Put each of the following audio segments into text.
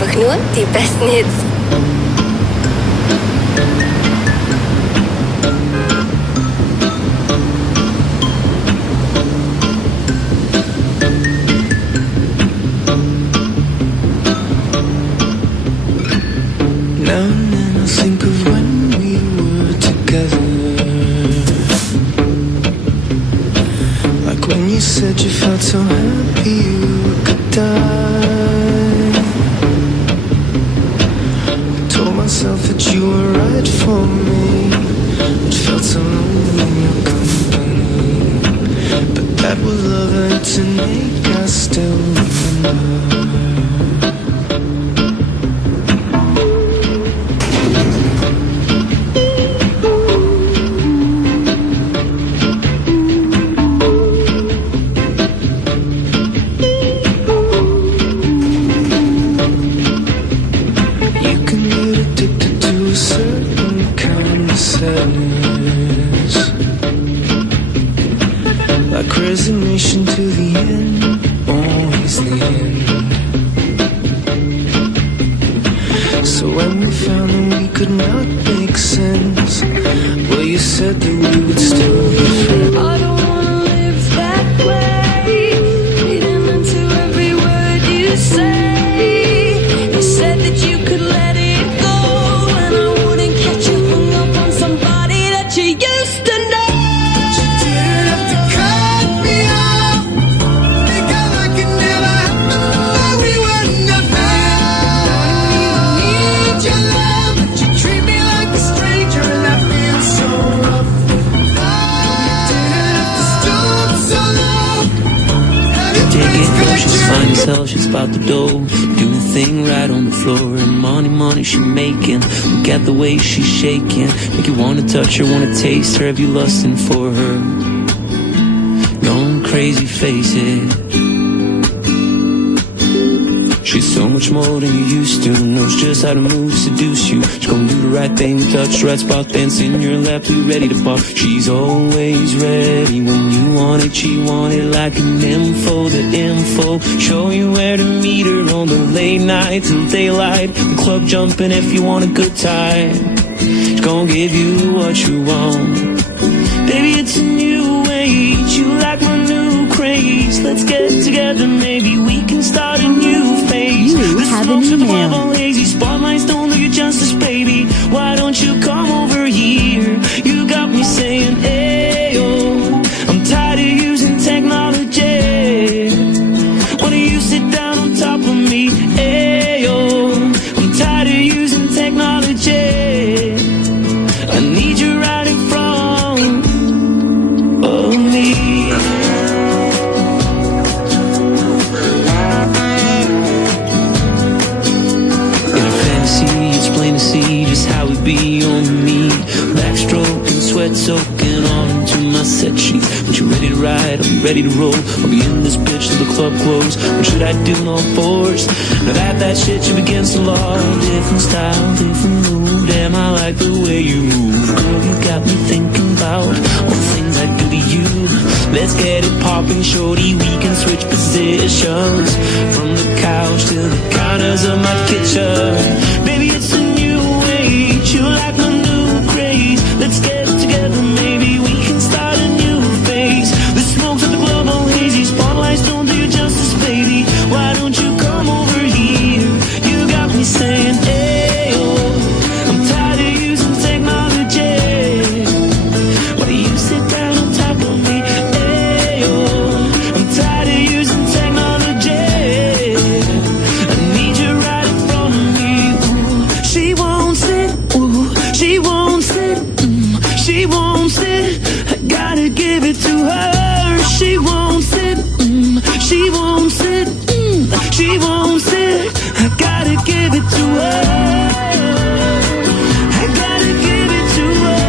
einfach nur die besten Hits. Now and then I think of when we were together, like when you said you felt so happy you could die. I told myself that you were right for me, but felt so lonely in your company. But that was love and to make us still remember. Like resignation to the end, always the end. So when we found that we could not make sense, well, you said that we would still be friends. I don't wanna live that way, reading into every word you say. You said that you could let it go, and I wouldn't catch you hung up on somebody that you used to know. She's fine as hell, she's about the dough, doing the thing right on the floor. And money she making. Look at the way she's shaking, make you wanna touch her, wanna taste her. Have you lusting for her? Going crazy, face it. She's so much more than you used to, knows just how to move, seduce you. She's gonna do the right thing, touch the right spot, dance in your lap till you're ready to pop. She's always ready when you want it, she want it like an info. The info, show you where to meet her on the late night till daylight. The club jumping if you want a good time. She's gonna give you what you want. Baby, it's a new age, you like my new craze. Let's get together, maybe we can start a new phase. You have an email. All lazy spotlights don't do you justice, baby. Why don't you come over here? You got me saying, ayo, I'm tired of using technology. Why don't you sit down on top of me? Ayo, I'm tired of using technology. I need you right in front of me. To see just how we be on me. Backstroke and sweat soaking on into my set sheet. When you ready to ride, I'll be ready to roll. I'll be in this bitch till the club close. What should I do in all fours? Now that shit you against the law. Different style, different mood. Damn, I like the way you move. Girl, you got me thinking about all the things I do to you. Let's get it popping, shorty. We can switch positions from the couch to the counters of my kitchen. Baby, it's a you like my new craze. Let's get together, maybe we can start a new phase. The smoke's at the club all hazy, spotlights don't do you justice, baby. Why don't you come over here? You got me saying, ayo, I'm tired of using technology. Why do you sit down on top of me? Ayo, I'm tired of using technology. I need you right in front of me. Ooh, she won't sit. She won't sit, she won't sit. I gotta give it to her. She won't sit, she won't sit, she won't sit. I gotta give it to her. I gotta give it to her.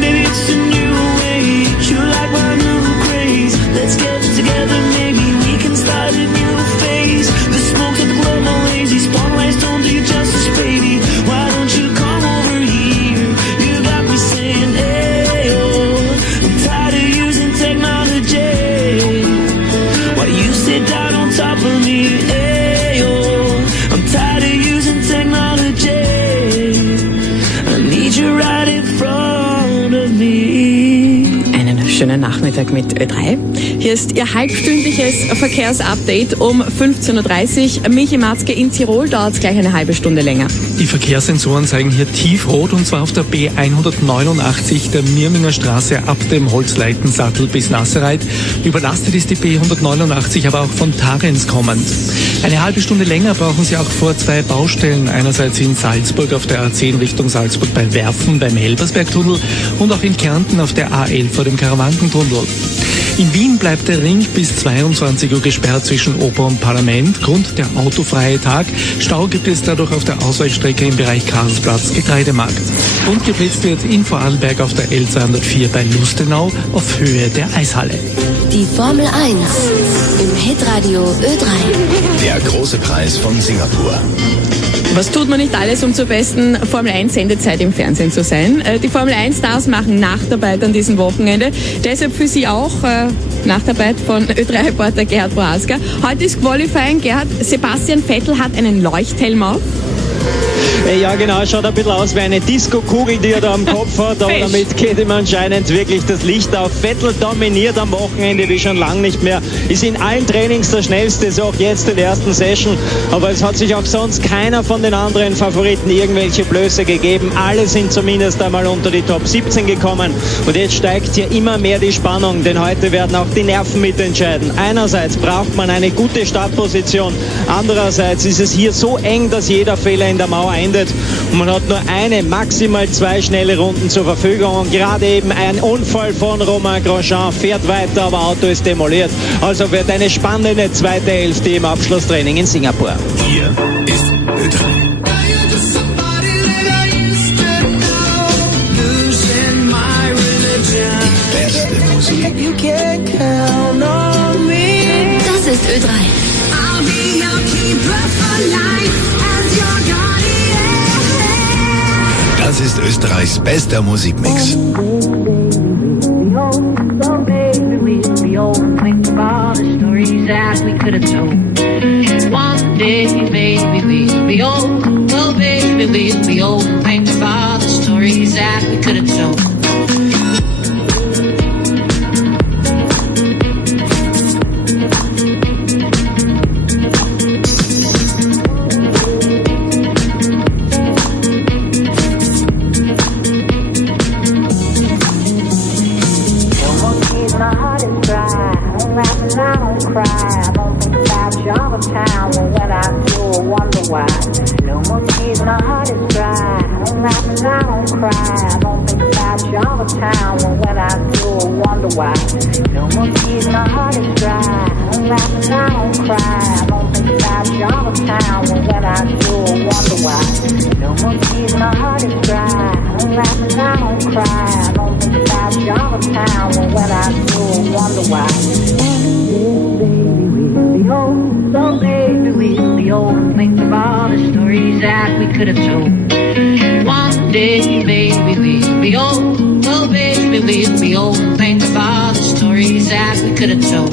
Maybe it's a new age, you like my new craze. Let's get together, maybe we can start a new phase. The smoke's at the club all lazy, spotlights don't do you justice, baby. Why don't you come over here? You got me saying, ayo, I'm tired of using technology. Nachmittag mit Ö3. Hier ist Ihr halbstündliches Verkehrsupdate um 15.30 Uhr. Michi Matzke in Tirol dauert es gleich eine halbe Stunde länger. Die Verkehrssensoren zeigen hier tiefrot, und zwar auf der B189 der Mirminger Straße ab dem Holzleitensattel bis Nassereit. Überlastet ist die B189 aber auch von Tarenz kommend. Eine halbe Stunde länger brauchen Sie auch vor zwei Baustellen. Einerseits in Salzburg auf der A10 Richtung Salzburg bei Werfen beim Helbersbergtunnel und auch in Kärnten auf der A11 vor dem Karawankentunnel. In Wien bleibt der Ring bis 22 Uhr gesperrt zwischen Oper und Parlament. Grund der autofreie Tag. Stau gibt es dadurch auf der Ausweichstrecke im Bereich Karlsplatz, Getreidemarkt. Und geblitzt wird in Vorarlberg auf der L204 bei Lustenau auf Höhe der Eishalle. Die Formel 1 im Hitradio Ö3. Der große Preis von Singapur. Was tut man nicht alles, um zur besten Formel-1-Sendezeit im Fernsehen zu sein? Die Formel-1-Stars machen Nachtarbeit an diesem Wochenende. Deshalb für Sie auch Nachtarbeit von Ö3-Reporter Gerhard Prohaska. Heute ist Qualifying. Gerhard, Sebastian Vettel hat einen Leuchthelm auf. Ja genau, schaut ein bisschen aus wie eine Disco-Kugel, die er da am Kopf hat, aber damit geht ihm anscheinend wirklich das Licht auf. Vettel dominiert am Wochenende wie schon lange nicht mehr, ist in allen Trainings der schnellste, so auch jetzt in der ersten Session, aber es hat sich auch sonst keiner von den anderen Favoriten irgendwelche Blöße gegeben. Alle sind zumindest einmal unter die Top 17 gekommen und jetzt steigt hier immer mehr die Spannung, denn heute werden auch die Nerven mitentscheiden. Einerseits braucht man eine gute Startposition, andererseits ist es hier so eng, dass jeder Fehler in der Mauer endet. Und man hat nur eine, maximal zwei schnelle Runden zur Verfügung. Und gerade eben ein Unfall von Romain Grosjean fährt weiter, aber Auto ist demoliert. Also wird eine spannende zweite Hälfte im Abschlusstraining in Singapur. Hier ist Ö3. Die beste Musik. Das ist Ö3. Das ist Österreichs bester Musikmix. So baby, we'll be old and think about the stories that we could have told. One day, baby, we'll be old. Oh, baby, we'll be old and think about the stories that we could have told. Could have told. One day, baby, we'll be old. Oh, baby, we'll be old and think about the stories that we could have told.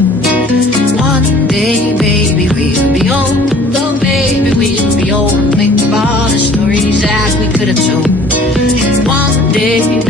One day, baby, we'll be old. Oh, baby, we'll be old and think about the stories that we could have told. One day.